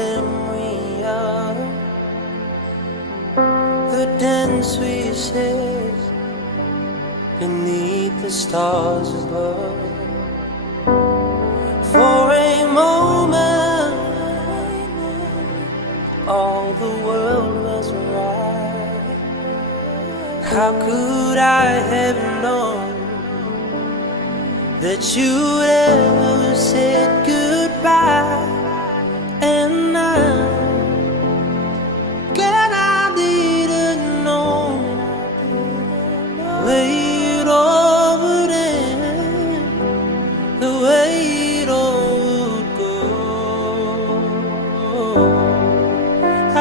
memory of the dance we shared beneath the stars above. For a moment, all the world was right. How could I have known that you'd ever said goodbye? And I'm glad I didn't know the way it all would end, the way it all would go.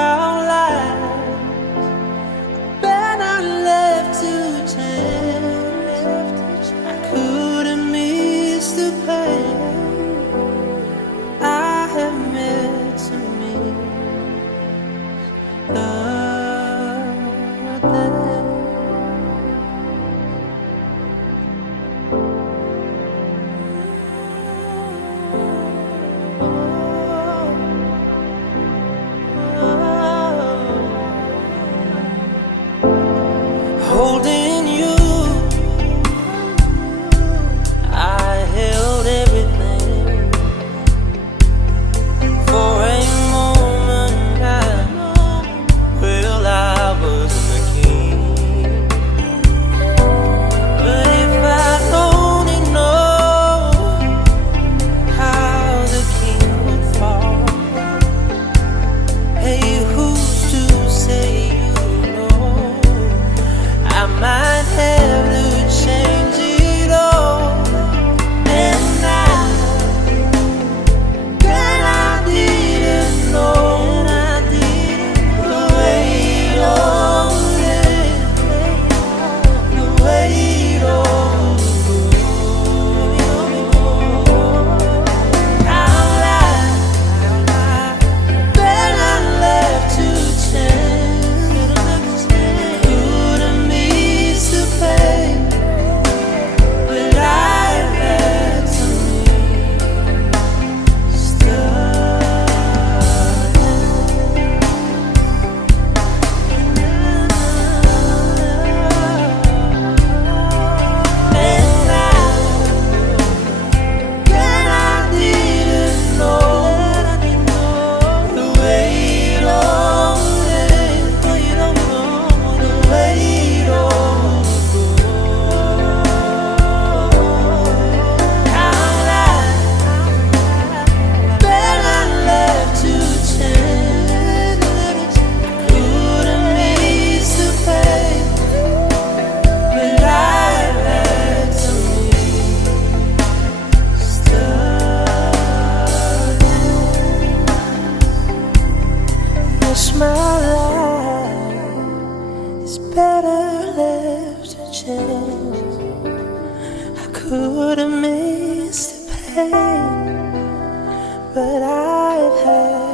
Our lives better left to chance. I couldn't miss the pain I have met to miss the day. Holding you, I held everything. For a moment I was the king. But if I'd only known how the king would fall, hey, who's to say you know? I might have to change it all. And now that I didn't know the way it all would end, the way it all would go. Our lives better left to chance. Couldn't miss the pain, but I had to miss the and now that I didn't know the way it all would end, the way it all would go. Our lives better left to chance. Couldn't miss the pain, but I had to miss the yes, my life is better left to chance. I could have missed the pain, but I've had